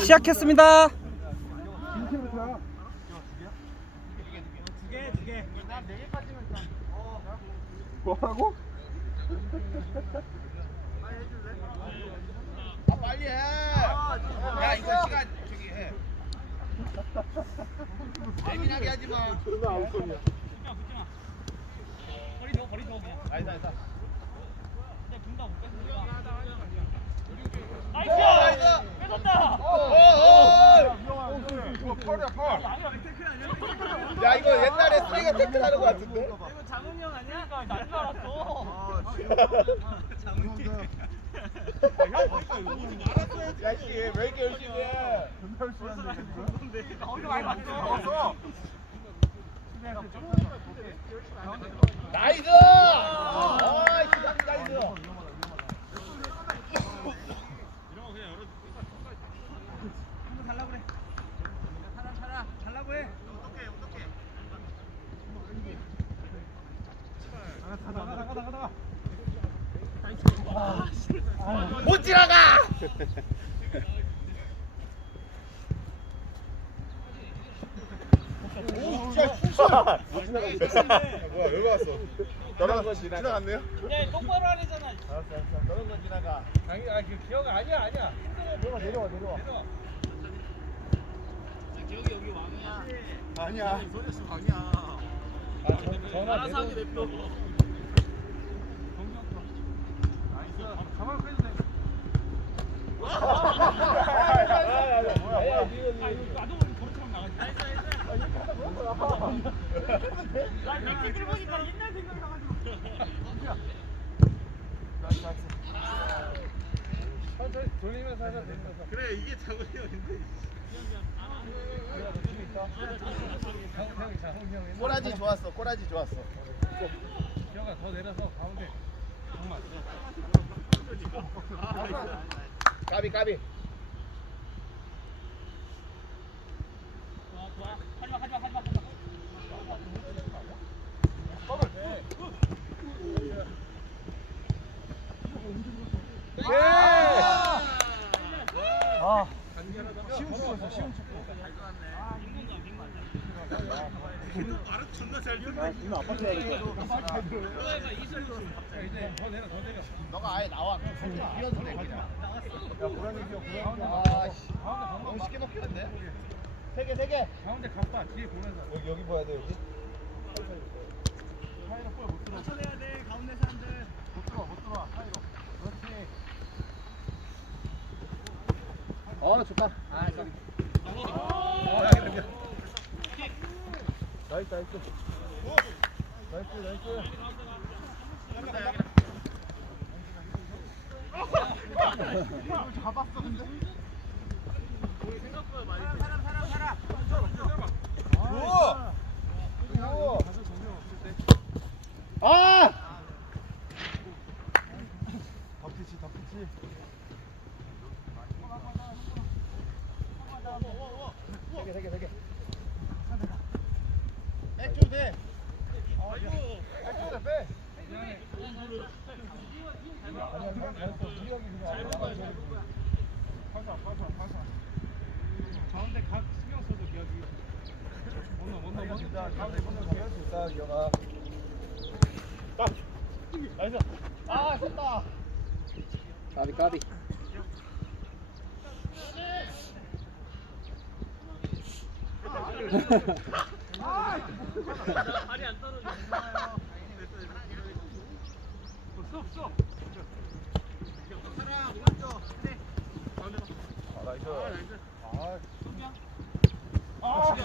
시작했습니다. 뭐라고? 아 빨리 해. 야 이거 시간 저기 해. 예민하게 하지 마. 존나 아웃이야. 아니다 아니다. 이거 팔이야 팔. 야 이거 옛날에 쓰레기가 태클 하는 거 같은데? 장훈이 형 아니야? 난줄 알았어. 야씨 왜 이렇게 열심히 해? 봤어. 나이스! 아 시간 나이스. 못 지나가! 뭐야 왜 왔어? 너랑 거 지나갔네요? 야, 똑바로 하래잖아. 알았어 알았어. 너는 건 지나가. 아니, 아, 그 기억 아니야, 아니야. 내려와 내려와 내려와. 기억이 여기 왕이야. 아니야. 아니야. 전화 알아서 하게 냅둬. 나 멘트 보니까 옛날 생각이 나가지고. 천천히 돌리면서 하자, 돌리면서. 그래 이게 장훈이 형인데. 형, 형이 자, 형이 형이. 꼬라지 좋았어. 꼬라지 좋았어. 기억아, 더 내려서 가운데. 정말. 까비 까비. 아. 쉬운 축구였어, 쉬운 축구. 누나 아빠 해야겠다. 야, 이제 더 내려, 더 내려. 너가 아예 나와. 그냥. 야 고양이 뛰어 고양이. 아 씨. 너무. 쉽게 먹히는데. 세 개, 세 개. 가운데 갑바 뒤에 보면서. 여기 여기 봐야 돼 여기. 쳐내야 돼, 가운데 사람들. 못 들어와 못 들어와 사이로. 그렇지. 어 좋다. 아 저기. 어, 야. 나이스 나이스. 나이스 나이스. 이걸 잡았어 근데. 사람, 사람, 사람. 우와. 우와. 아! 덮치지 덮치지. 세 개, 세 개, 세 개. 빼줘도 돼. 아이고. 빼 빼. 아니야 그냥 잘했어. 무리하게 그냥. 파사 파사 파사. 가운데 각 신경 써도 기억이. 못 넣어, 못 넣어, 못 넣어. 진짜 가운데 보면 잘할 수 있다 기영아. 나이스. 아, 쏜다. 까비, 까비. 발이 안 떨어져. 없어, 없어. 사람, 오른쪽. 네. 아 나이스. 아. 아,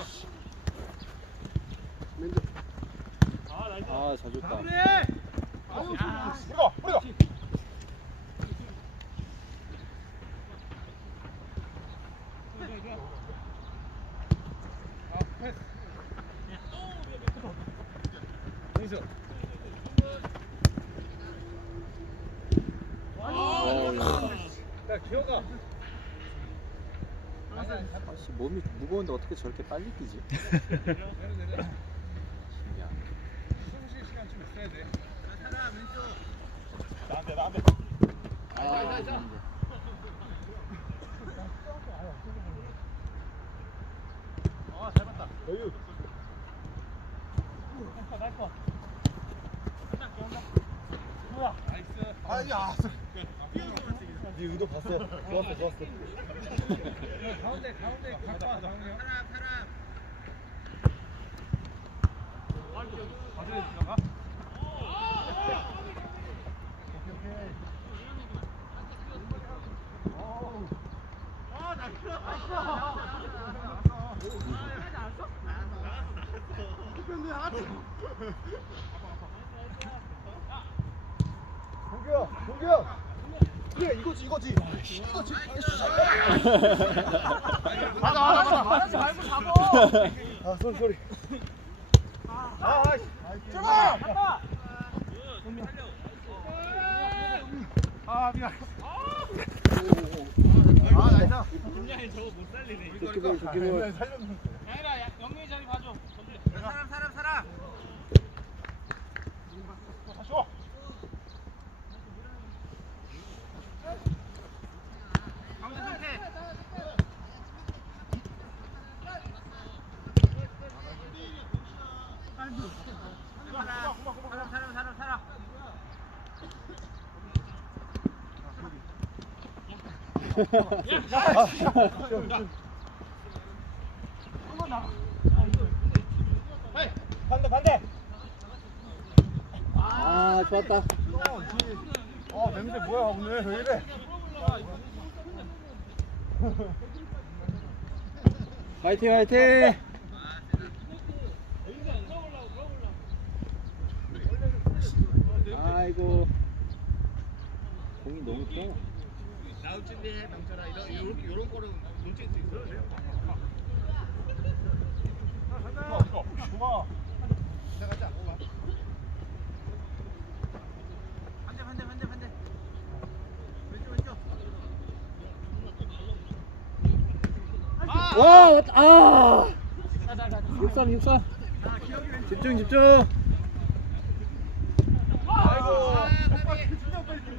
잘 줬다. 우리가 우리가. 아, 기어가. 아씨 몸이 무거운데 어떻게 저렇게 빨리 뛰지? 나한테 나한테 아잘 봤다 여유 나이스 뭐야 나이스 아야 네 의도 봤어 좋았어 좋았어 가운데 가운데 갖고 와 정리요 파람 파람 가져야 되나 동규야, 동규야. 그래, 이거지, 이거지. 이거지. 맞아 맞아 맞아 말고 잡어 아, 소리, 소리. 아 출발 아 미안 아 나이스 도끼볼 도끼볼 야이라 야, 영민이 자리 봐줘. 사람 사람 사람. 가운데 상태. 사람 사람 사람 사람 사람. 반대, 반대. 아 좋았다 어, 냄새 뭐야, 오늘. 왜 이래? 화이팅 화이팅 아이고 공이 너무 커 나올 준비해 명철아. 이런 요런 요런 거는 놓칠 수 있어. 좋아. 반대 반대 반대 반대. 왼쪽 왼쪽. 와 왔다 아63 63 집중 집중 아이고 깜빡이 진짜 빨리 준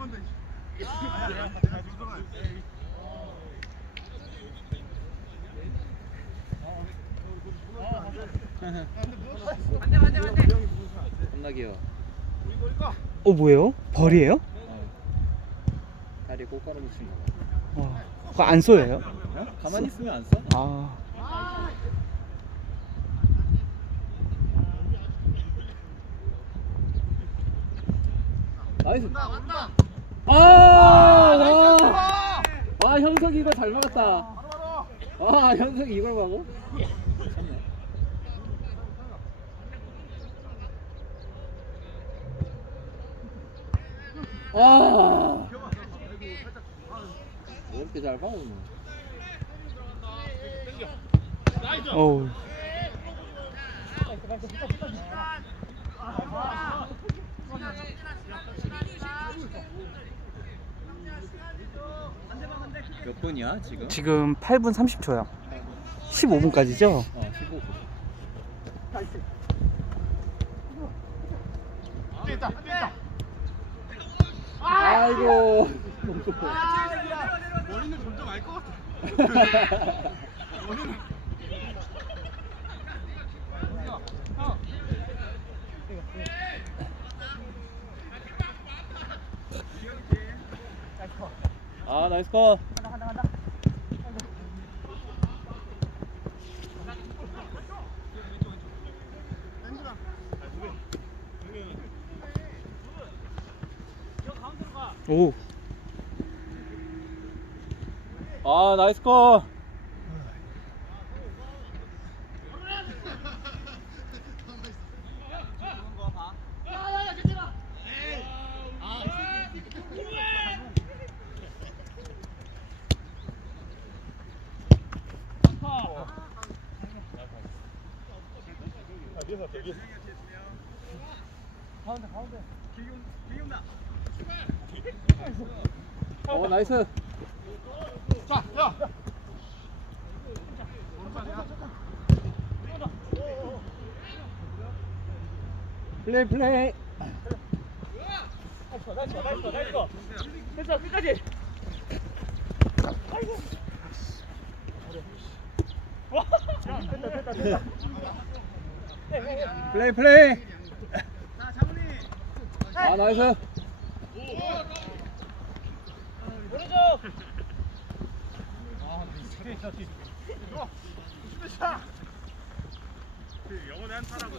어 뭐예요? 벌이에요? 다리 꽃가루 묻힌 거 와, 그거 안 쏘여요? 어? 가만히 있으면 안 써? 아, 나이스. 아, 와, 와 현석이 이거 잘 막았다 와 현석이 이걸 막어? 미쳤네. 와 왜 이렇게 잘 봐, 오늘? 어우. 몇 분이야, 지금? 지금 8분 30초요. 15분까지죠? 어, 15분. 됐다 됐다 아이고. 원인을 점점 알 것 같아 원인을 아, 나이스 컷. 오. 아, 나이스 컷. 뛰어가 되게 가운데 가운데. 어, 어 나이스. 자야 플레이 플레이. 나이스 나이스 나이스 됐어 끝까지. 아이고 와. 됐다 됐다 됐다. 플레이 플레이. 아 나이스. 영혼의 한타라고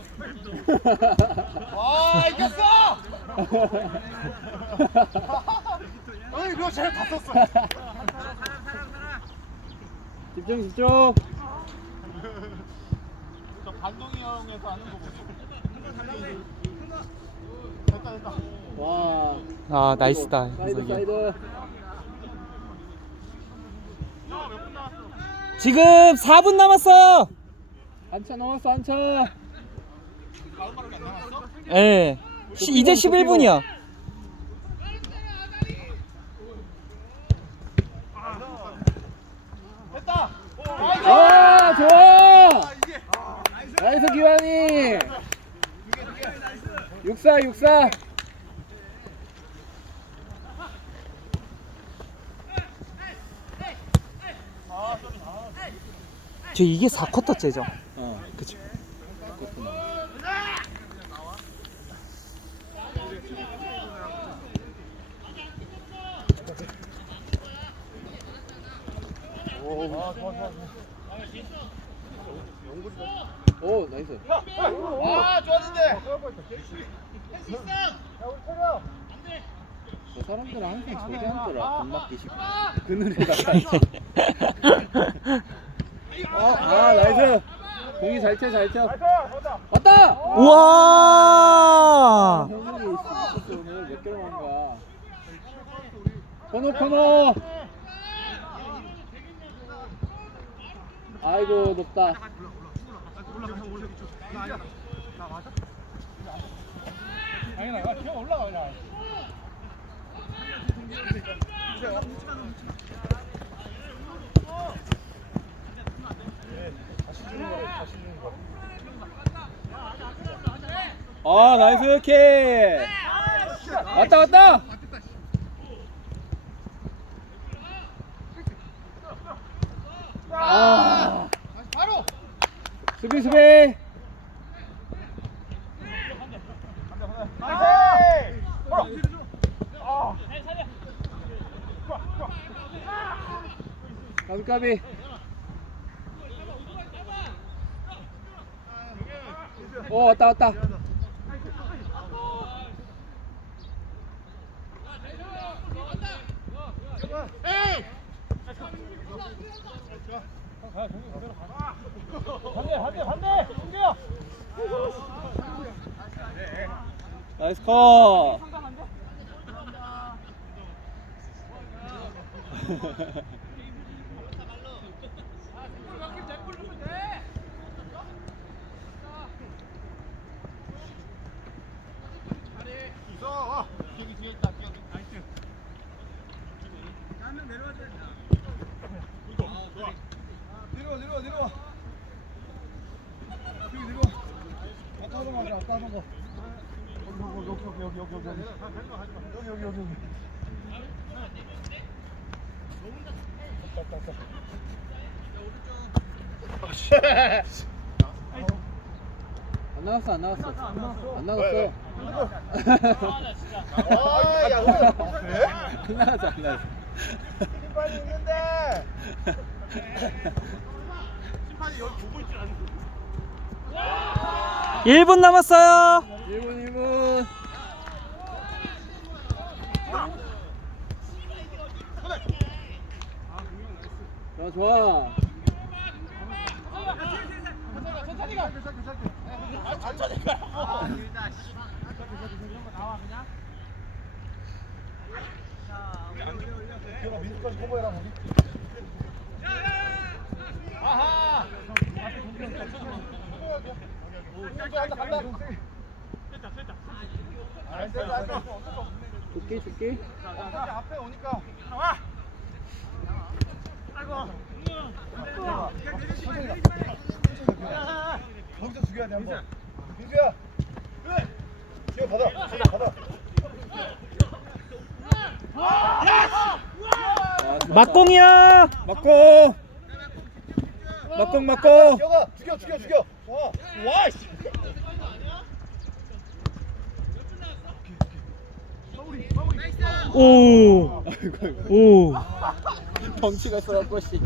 와 이겼어! 어이 이거 쟤다 썼어. 집중 집중. 저 형에서 하는 거 보죠. 됐다 됐다. 와. 아 나이스다 사이드 현석이 사이드. 지금 4분 남았어요 한차 넘었어 한차. 예 시- 이제 11분이야 됐다. 와 좋아. 나이스 기환이. 육사 육사. 저 이게 4쿼터째죠 어. 그쵸 오 나이스. 아 좋았는데. 저 사람들은 항상 저기 앉더라. 돈 맞기 쉽고. 그늘에다가. 어, 아 나이스. 공이 잘 튀어 잘 튀어. 왔다. 우와 현욱이 있었어 오늘 몇 먹은 거야. 코너 코너. 아이고 높다. 당연히 나 그냥 올라가 그냥. 아 나이스 킥. 왔다 왔다. 아. 수비 수비. 까비 까비. 오 왔다 왔다. 반대 반대 반대. 승규야. 나이스 컷. 내려와 내려와 내려와. 내려와. 아까 하던 거 하자. 아까 하던 거. 여기 여기 여기 여기 여기 여기 여기 여기 여기 여기. 왔다, 왔다, 왔다. 안 나갔어 안 나갔어 안 나갔어 아, 야? 안 나갔어 안 나갔어 빨리 있는데. 1분 남았어요. 1분 2분. 자, 좋아. 천천히 가. 천천히 가. 아하! 줄게 줄게 자, 앞에 오니까 나와. 아이고. 거기서 죽여야 돼 한번. 민수야. 기어 받아. 받아. 막공이야 막공 막공 막공 죽여 죽여 죽여 죽여 와와 씨. 오. 오. 덩치가 있어갖고 씨